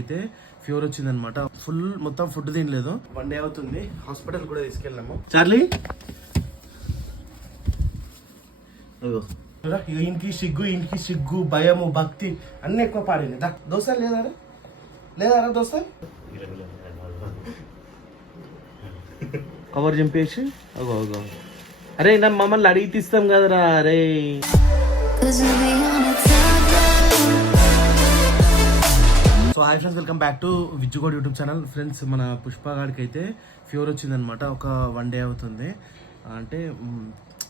అయితే ఫీవర్ వచ్చిందనమాట. ఫుల్ మొత్తం ఫుడ్ తినలేదు. 1 డే అవుతుంది. హాస్పిటల్ కూడా తీసుకెళ్ళాము. చార్లీ ఇంటికి సిగ్గు భయము భక్తి అన్ని ఎక్కువ పాడింది. దోశలు లేదారా దోశ కవర్ చింపేసి అగో అరే నా మమ్మల్ని అడిగి తీస్తాం కదరా. అరే so hi friends, welcome back to Vijjugod YouTube channel. Friends, మన పుష్ప గాడికి అయితే ఫీవర్ వచ్చిందనమాట. ఒక 1 డే అవుతుంది. అంటే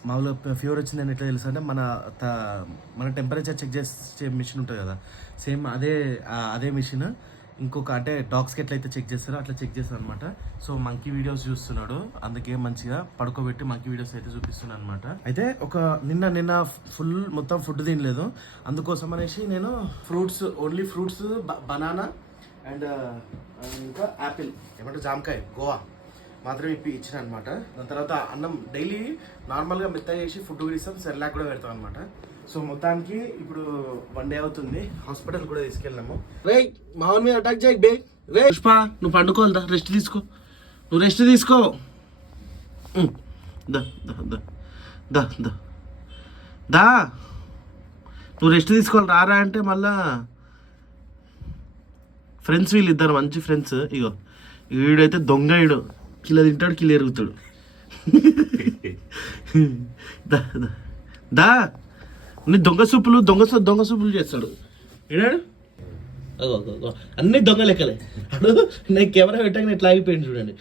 మామూలుగా ఫీవర్ వచ్చిందని ఎట్లా తెలుసు అంటే మన టెంపరేచర్ చెక్ చేసే మిషన్ ఉంటుంది కదా, సేమ్ అదే మిషన్ ఇంకొక అంటే డాగ్స్కి ఎట్లయితే చెక్ చేస్తారో అట్లా చెక్ చేస్తారు అనమాట. సో మంకీ వీడియోస్ చూస్తున్నాడు, అందుకే మంచిగా పడుకోబెట్టి మంకీ వీడియోస్ అయితే చూపిస్తున్నాను అనమాట. అయితే నిన్న ఫుల్ మొత్తం ఫుడ్ తినలేదు. అందుకోసం అనేసి నేను ఓన్లీ ఫ్రూట్స్ బనానా అండ్ ఇంకా యాపిల్ ఏమంటే జామకాయ గోవా మాత్రమే ఇచ్చిన అనమాట. దాని తర్వాత అన్నం డైలీ నార్మల్గా మెత్తగా చేసి ఫుడ్ కూడా ఇస్తాం, సెర్లాక్ కూడా పెడతాం అనమాట. సో మొత్తానికి ఇప్పుడు 1 డే అవుతుంది. హాస్పిటల్ కూడా తీసుకెళ్ళాము. రే మామూలు మీద అటాక్ చేయ బే రే పుష్ప, నువ్వు పండుకోవాలదా, రెస్ట్ తీసుకో, నువ్వు రెస్ట్ తీసుకో. దా నువ్వు రెస్ట్ తీసుకోవాలి. రారా అంటే మళ్ళా ఫ్రెండ్స్ వీళ్ళిద్దరు మంచి ఫ్రెండ్స్. ఇగో వీడైతే దొంగ, వీడు కిలో తింటాడు కిలో ఎరుగుతాడు. దా దొంగ సూపులు చేస్తాడు. వినాడు అన్ని దొంగ లెక్కలే. నేను కెమెరా పెట్టాక ఇట్లా ఆగిపోయింది చూడండి.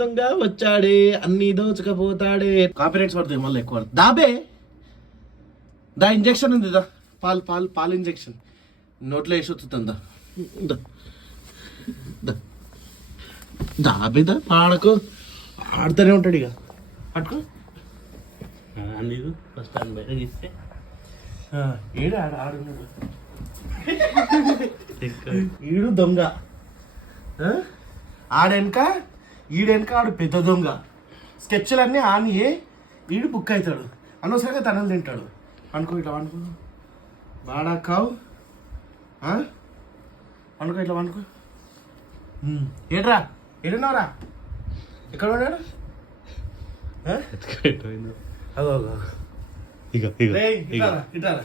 దొంగ వచ్చాడే అన్ని దోచకపోతాడే. కాపీరైట్స్ పడుతుంది మళ్ళీ ఎక్కువ. దా ఇంజక్షన్ ఉంది, పాలు ఇంజక్షన్ నోట్లో వేసి వస్తుందా. దాబేదా ఆడకు ఆడుతూనే ఉంటాడు. ఇక పట్టుకో అన్ని ఫస్ట్ బయట తీస్తే ఏడు ఆడున్నాడు. ఈడు దొంగ, ఈడెనక ఆడు పెద్ద దొంగ. స్కెచ్లన్నీ ఆనియే ఈడు బుక్ అవుతాడు. అనవసరంగా తనలు తింటాడు. అనుకో ఇట్లా అనుకో బాడా కావు అనుకో ఇట్లా అనుకో. ఏడ్రా ఏడున్నావురా, ఎక్కడ ఉన్నాడు? అగో ఇటారా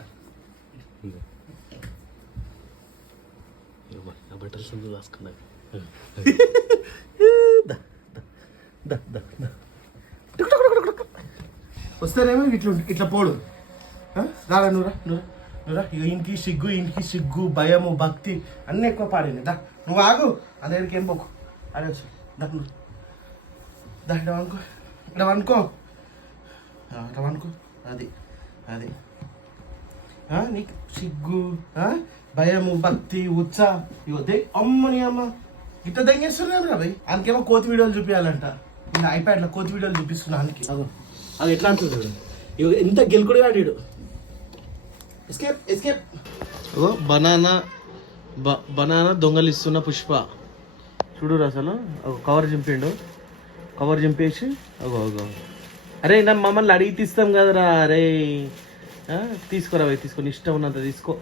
బట్టలు సందు రాసుకున్నా. వస్తేనేమో ఇట్లా పోడు. రారా నువ్వురా ఇక ఇంటికి సిగ్గు భయము భక్తి అన్నీ ఎక్కువ పాడింది. నువ్వు ఆగు, ఆ దగ్గరికి ఏం పోకు. అదే అనుకో ఇక్కడ అనుకో అది నీకు సిగ్గు భయము భక్తి ఉత్సాహ ఇవద్దే. అమ్మని అమ్మ ఇట్లా దెంగేస్తున్నాను రా భయ్. అందుకేమో కోతి వీడియోలు చూపించాలంట. నేను ఐప్యాడ్లో కోతి వీడియోలు చూపిస్తున్నా. అందుకే అది ఎట్లా అంటుంది ఎంత గెలుకుడు కాడు. ఎస్కేప్ బనానా దొంగలిస్తున్న పుష్ప చూడు. అసలు కవర్ చింపేసి అగో అరే నా మమ్మల్ని అడిగి తీస్తాం కదరా. అరే తీసుకోరా తీసుకొని ఇష్టం ఉన్నంత తీసుకో.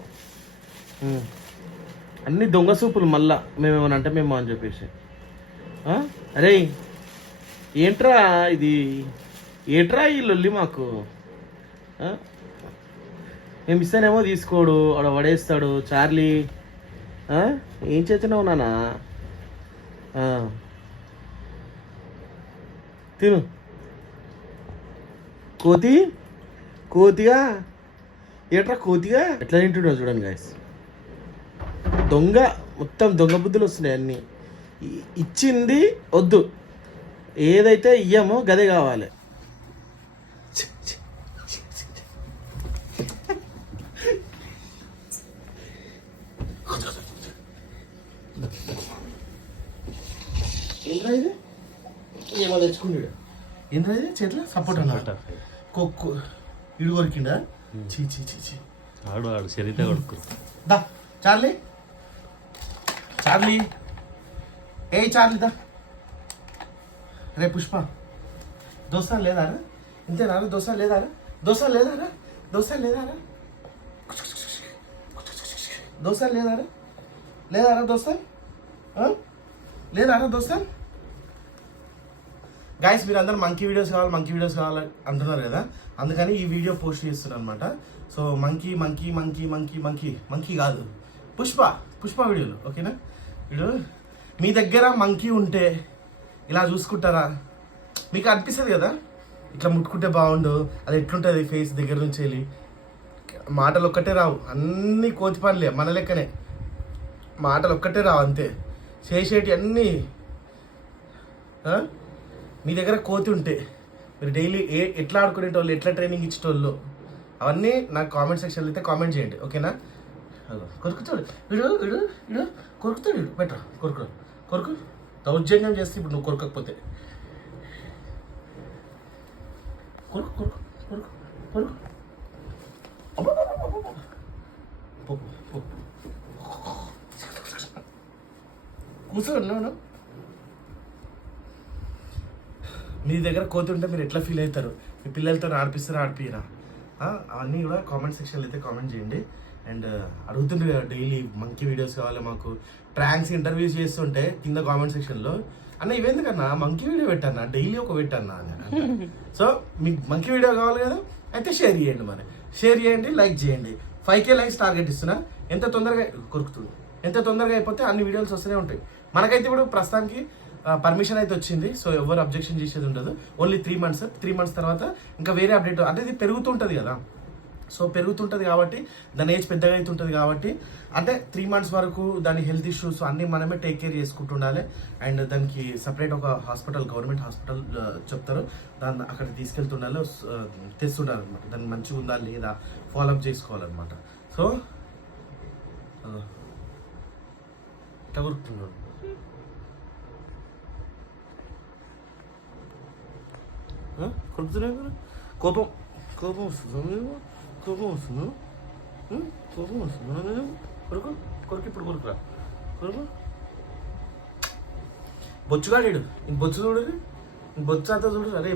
అన్ని దొంగ సూపులు మళ్ళా మేమేమన్నా అంటే మేము అని చెప్పేసి. అరే ఏంట్రా ఇది, ఏంట్రా ఈ లొల్లి మాకు. మేము ఇస్తానేమో తీసుకోడు, వాడు పడేస్తాడు. చార్లీ ఏం చేస్తున్నావు నాన్న, తిను. కోతిగా ఏట్రా కోతిగా ఎట్లా తింటున్నావు చూడండి గాయస్. దొంగ మొత్తం దొంగ బుద్ధులు వస్తున్నాయి అన్నీ. ఇచ్చింది వద్దు, ఏదైతే ఇయ్యమో గదే కావాలి. ఏంట్రా ఇది ఏమో తెచ్చుకున్నాడు. ఏంట్రా ఇది చేతిలో సపోర్ట్ అన్నమాట. కొక్కు ఇడు కొరికిండా. చీ ఆడు చరిత కొడుకు. దా చార్లీ ఏ చార్లీ దా. రే పుష్ప దోశ లేదారా, ఇంతేనా? దోశ లేదారా దోశ లేదారా లేదా దోస్తా లేదా దోస్తా గైస్ మీరు అందరూ మంకీ వీడియోస్ కావాలి అంటున్నారు కదా, అందుకని ఈ వీడియో పోస్ట్ చేస్తున్నాను అనమాట. సో మంకీ కాదు పుష్ప వీడియోలు, ఓకేనా? వీడియో మీ దగ్గర మంకీ ఉంటే ఇలా చూసుకుంటారా? మీకు అనిపిస్తుంది కదా ఇట్లా ముట్టుకుంటే బాగుండు, అది ఎట్లుంటుంది ఫేస్ దగ్గర నుంచి వెళ్ళి. మాటలు ఒక్కటే రావు, అన్నీ కోతి పనులే, మన లెక్కనే మాటలు ఒక్కటే రావు అంతే, చేసేటి అన్నీ. మీ దగ్గర కోతి ఉంటే మీరు డైలీ ఎట్లా ఆడుకునేటోళ్ళు, ఎట్లా ట్రైనింగ్ ఇచ్చేటోళ్ళు, అవన్నీ నాకు కామెంట్ సెక్షన్లో అయితే కామెంట్ చేయండి, ఓకేనా? కొరుకుతాడు వీడు వీడు వీడు కొరుకుతాడు, వీడు బెటర్ కొరుకు దౌర్జన్యం చేస్తే ఇప్పుడు నువ్వు కొరకకపోతే కొరుకు కొరుకు కొరుకు కొరుకు కూర్చోను. మీ దగ్గర కోతి ఉంటే మీరు ఎట్లా ఫీల్ అవుతారు? మీ పిల్లలతో ఆడిపియరా? అవన్నీ కూడా కామెంట్ సెక్షన్లో అయితే కామెంట్ చేయండి. అండ్ అడుగుతుండే కదా డైలీ మంకీ వీడియోస్ కావాలి మాకు, ప్రాంక్స్ ఇంటర్వ్యూస్ చేస్తుంటే కింద కామెంట్ సెక్షన్లో అన్న ఇవెందుకన్నా మంకీ వీడియో పెట్టన్నా, డైలీ ఒక పెట్టన్నా అని. సో మీకు మంకీ వీడియో కావాలి కదా, అయితే షేర్ చేయండి, మరి షేర్ చేయండి, లైక్ చేయండి. 5K లైక్స్ టార్గెట్ ఇస్తున్నా. ఎంత తొందరగా అయిపోతే అన్ని వీడియోస్ వస్తూనే ఉంటాయి. మనకైతే ఇప్పుడు ప్రస్తుతానికి పర్మిషన్ అయితే వచ్చింది, సో ఎవరు అబ్జెక్షన్ చేసేది ఉండదు. ఓన్లీ 3 months తర్వాత ఇంకా వేరే అప్డేట్, అంటే ఇది పెరుగుతుంటుంది కదా, సో పెరుగుతుంటుంది కాబట్టి దాని ఏజ్ పెద్దగా అవుతుంటుంది కాబట్టి, అంటే 3 months వరకు దాని హెల్త్ ఇష్యూస్ అన్నీ మనమే టేక్ కేర్ చేసుకుంటుండాలి. అండ్ దానికి సపరేట్ ఒక హాస్పిటల్, గవర్నమెంట్ హాస్పిటల్ చెప్తారు, దాన్ని అక్కడ తీసుకెళ్తుండాలి, తెస్తుండాలి అనమాట. దాన్ని మంచిగా ఉందా లేదా ఫాలోఅప్ చేసుకోవాలన్నమాట. సో ఇట్లా కొరుకుతున్నాడు. కొడుకుతున్నాయి కదా, కోపం వస్తుంది కొరకు ఇప్పుడు కొరుకురా బొచ్చుగాడాడు. ఇంక బొచ్చు చూడు, బొచ్చు అంతా చూడు. అరే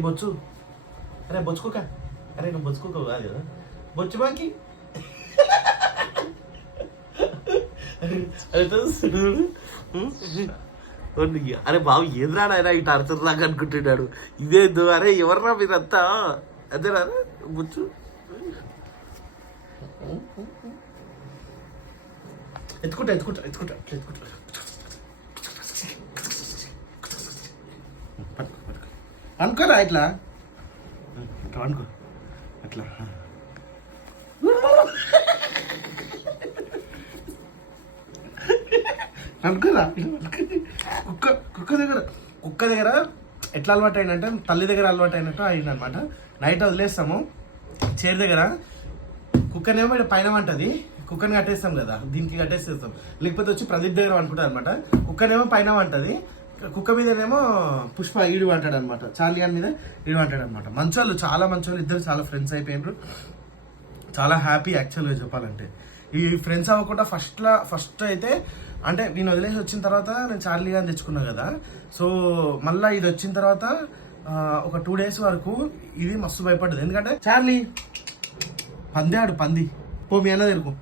బొచ్చుకోక, అరే నువ్వు బొచ్చుకోక కాదు కదా, బొచ్చు బాకి అరే బాబు ఏదిరా ఆయన ఇటు అరచరాగా అనుకుంటున్నాడు, ఇదేందు? అరే ఎవర్రా మీరంతా? అదేరా బొచ్చు ఎత్తుకుంటా అనుకోరా ఇట్లా అనుకో అట్లా. అనుకోరా కుక్క దగ్గర ఎట్లా అలవాటు అయిందంటే తల్లి దగ్గర అలవాటు అయినట్టు అయిందనమాట. నైట్ వదిలేస్తాము చైర్ దగ్గర, కుక్కనేమో ఇక్కడ పైన వంటది, కుక్కని కట్టేస్తాం కదా, దీనికి కట్టేసేస్తాం. లేకపోతే వచ్చి ప్రదీప్ దగ్గర అనుకుంటారు అనమాట. కుక్కనేమో పైన వంటది, కుక్క మీదనేమో పుష్ప ఈడు అంటాడు అనమాట, చార్లీ గారి మీద ఈడు అంటాడు అనమాట. మంచోళ్ళు, చాలా మంచోళ్ళు, ఇద్దరు చాలా ఫ్రెండ్స్ అయిపోయినారు. చాలా హ్యాపీ యాక్చువల్గా చెప్పాలంటే. ఈ ఫ్రెండ్స్ అవ్వకుండా ఫస్ట్ అయితే అంటే నేను వదిలేసి వచ్చిన తర్వాత నేను చార్లీ గారిని తెచ్చుకున్నా కదా, సో మళ్ళీ ఇది వచ్చిన తర్వాత ఒక 2 days వరకు ఇది మస్తు భయపడ్డది. ఎందుకంటే చార్లీ పంది పో, మీ అన్న దగ్గరకు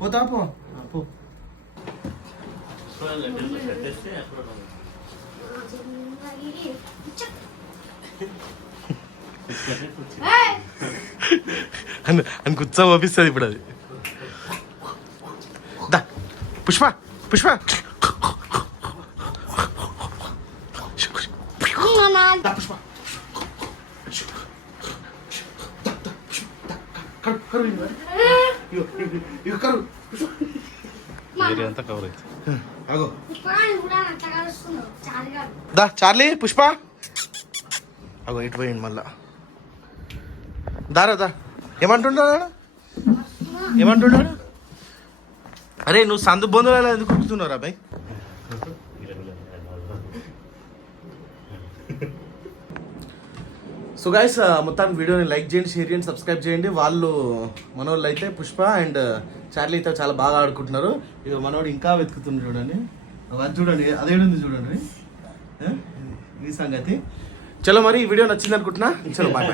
పోతా పో. అని కూర్చో పంపిస్తుంది ఇప్పుడు అది. దా పుష్ప దా చార్లీ పుష్ప అగో ఇటు పోయింది మళ్ళా. దారా ఏమంటున్నాడు? అరే నువ్వు సందు బొందులు ఎందుకు కుక్కుతున్నారా బాయ్? సో గైస్ మొత్తానికి వీడియోని లైక్ చేయండి, షేర్ చేయండి, సబ్స్క్రైబ్ చేయండి. మనోళ్ళు అయితే పుష్ప అండ్ చార్లీ అయితే చాలా బాగా ఆడుకుంటున్నారు. ఇక మనోడు ఇంకా వెతుకుతున్నాడు చూడండి, అది చూడండి, అదేడుంది చూడండి ఈ సంగతి. చలో మరి ఈ వీడియో నచ్చింది అనుకుంటున్నా. చలో బాయ్.